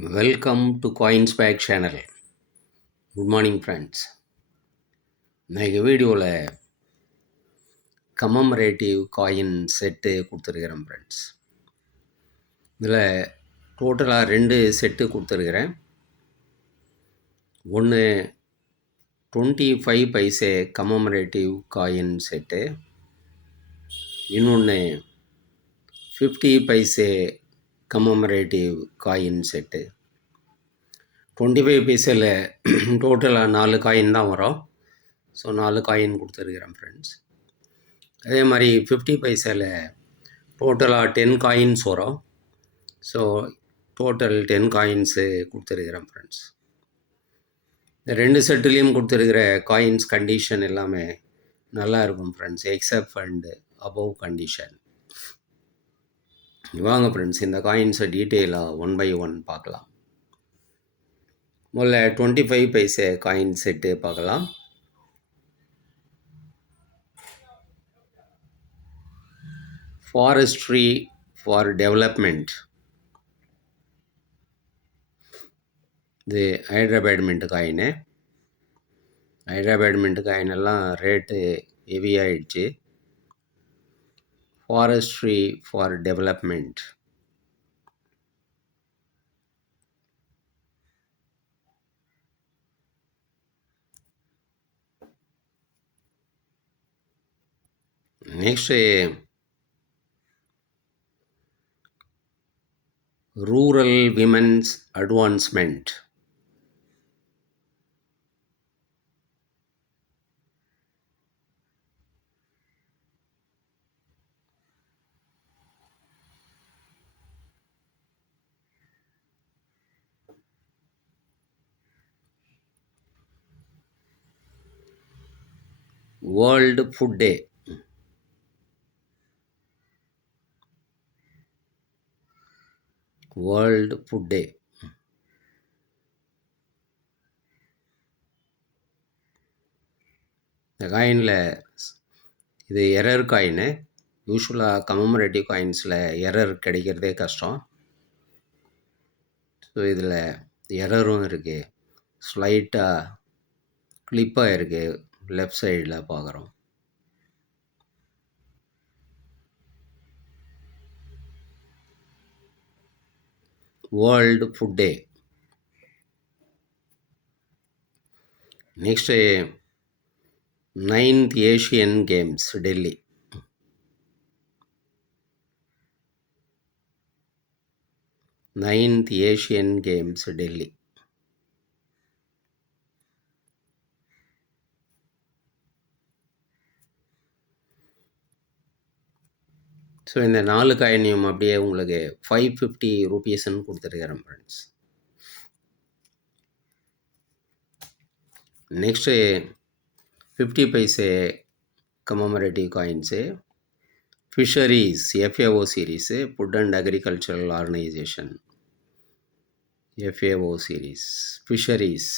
Welcome to CoinSpec channel. Good morning friends. இன்னைக்கு வீடியோவில் commemorative coin set கொடுத்துருக்கிறேன் friends. இதில் டோட்டலாக 2 செட்டு கொடுத்துருக்கிறேன். ஒன்று 25 பைசே கமமரேட்டிவ் காயின் செட்டு, இன்னொன்று 50 பைசே கமமரேட்டிவ் காயின் செட்டு. 25 பைசையில் டோட்டலாக 4 காயின் தான் வரும். ஸோ 4 காயின் கொடுத்துருக்குறேன் ஃப்ரெண்ட்ஸ். அதே மாதிரி 50 பைசையில் டோட்டலாக 10 காயின்ஸ் வரும். ஸோ டோட்டல் 10 காயின்ஸு கொடுத்துருக்குறேன் ஃப்ரெண்ட்ஸ். இந்த 2 செட்டுலேயும் கொடுத்துருக்கிற காயின்ஸ் கண்டிஷன் எல்லாமே நல்லா இருக்கும் friends, accept and above condition. வாங்க ஃப்ரெண்ட்ஸ், இந்த காயின்ஸை டீட்டெயிலாக 1 by 1 பார்க்கலாம். முதல்ல 25 பைசே காயின் செட்டு பார்க்கலாம். ஃபாரஸ்ட்ரி ஃபார் டெவலப்மெண்ட், இது ஹைட்ராபேட்மெண்ட் காயின். ஹைட்ராபேட்மெண்ட் காயின் எல்லாம் ரேட்டு ஹெவி ஆகிடுச்சு. Forestry for development, next rural women's advancement, world food day, world food டே. இந்த காயினில் இது எரர் காயினு. யூஸ்வலாக கமமரேட்டிவ் காயின்ஸில் எரர் கிடைக்கிறதே கஷ்டம். ஸோ இதில் எரரும் இருக்குது, ஸ்லைட்டாக கிளிப்பாக இருக்குது. லெஃப்ட் சைடில் பார்க்குறோம். World food day. Next 9th Asian games Delhi. Asian games Delhi. So இந்த 4 காயினையும் அப்படியே உங்களுக்கு 550 ரூபீஸ்ன்னு கொடுத்துருக்கிறேன் friends. Next 50 paise commemorative coins, fisheries FAO series, food and agricultural organisation FAO series, fisheries.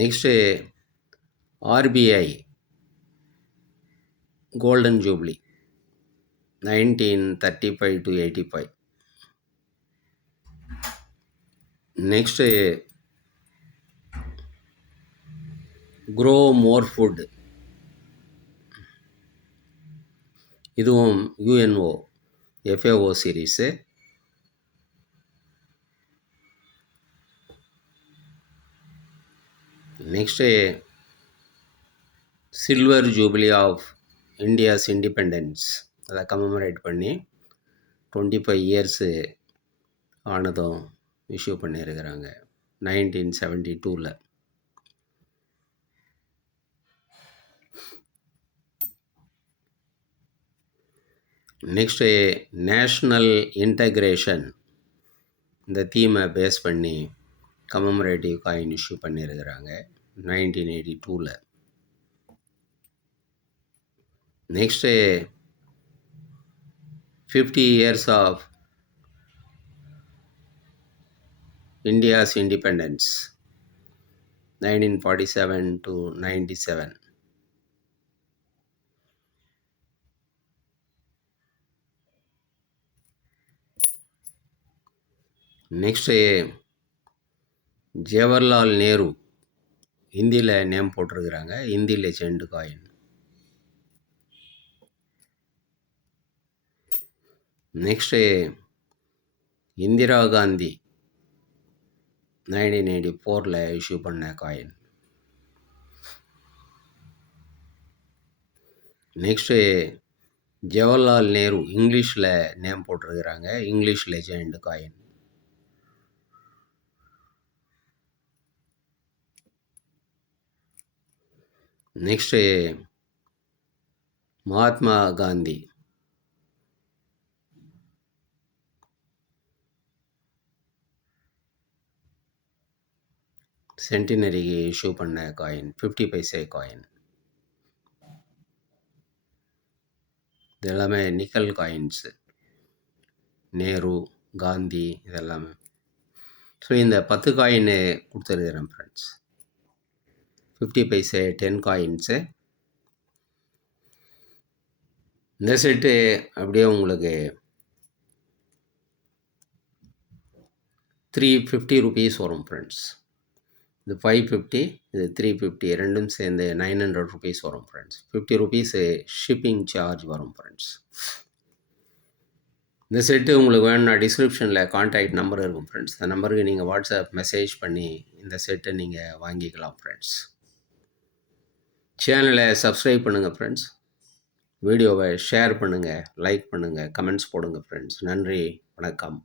Next RBI golden jubilee 1935 to 85. Next grow more food, இதுவும் UNO FAO series. Next silver jubilee of India's independence, அதை commemorate பண்ணி 25 years ஆனதும் issue பண்ணியிருக்கிறாங்க 1972. Next national integration, இந்த தீமை base பண்ணி commemorative coin issue பண்ணியிருக்கிறாங்க 1982. Next 50 years of India's independence 1947 to 97. Next Jawaharlal Nehru ஹிந்தியில் நேம் போட்டிருக்கிறாங்க. Hindi legend coin. Next Indira Gandhi 1984 issue பண்ண காயின். நெக்ஸ்ட்டு ஜவஹர்லால் நேரு இங்கிலீஷில் நேம் போட்டிருக்கிறாங்க. English legend coin. Next Mahatma Gandhi சென்டினரிக்கு இஷ்யூ பண்ண காயின் 50 பைசே காயின். இது எல்லாமே நிக்கல் காயின்ஸு. நேரு, காந்தி இதெல்லாமே. ஸோ இந்த 10 காயின் கொடுத்துருக்குறேன் ஃப்ரெண்ட்ஸ். 50 பைசே 10 காயின்ஸு. இந்த செட்டு அப்படியே உங்களுக்கு 350 rupees வரும் ஃப்ரெண்ட்ஸ். இது 550, இது 350, ரெண்டும் சேர்ந்து 900 rupees வரும் ஃப்ரெண்ட்ஸ். 50 rupees ஷிப்பிங் சார்ஜ் வரும் ஃப்ரெண்ட்ஸ். இந்த செட்டு உங்களுக்கு வேணும்னா டிஸ்கிரிப்ஷனில் கான்டாக்ட் நம்பர் இருக்கும் ஃப்ரெண்ட்ஸ். இந்த நம்பருக்கு நீங்கள் வாட்ஸ்அப் மெசேஜ் பண்ணி இந்த செட்டை நீங்கள் வாங்கிக்கலாம் ஃப்ரெண்ட்ஸ். சேனலை சப்ஸ்கிரைப் பண்ணுங்கள் ஃப்ரெண்ட்ஸ். வீடியோவை ஷேர் பண்ணுங்கள், லைக் பண்ணுங்கள், கமெண்ட்ஸ் போடுங்க ஃப்ரெண்ட்ஸ். நன்றி, வணக்கம்.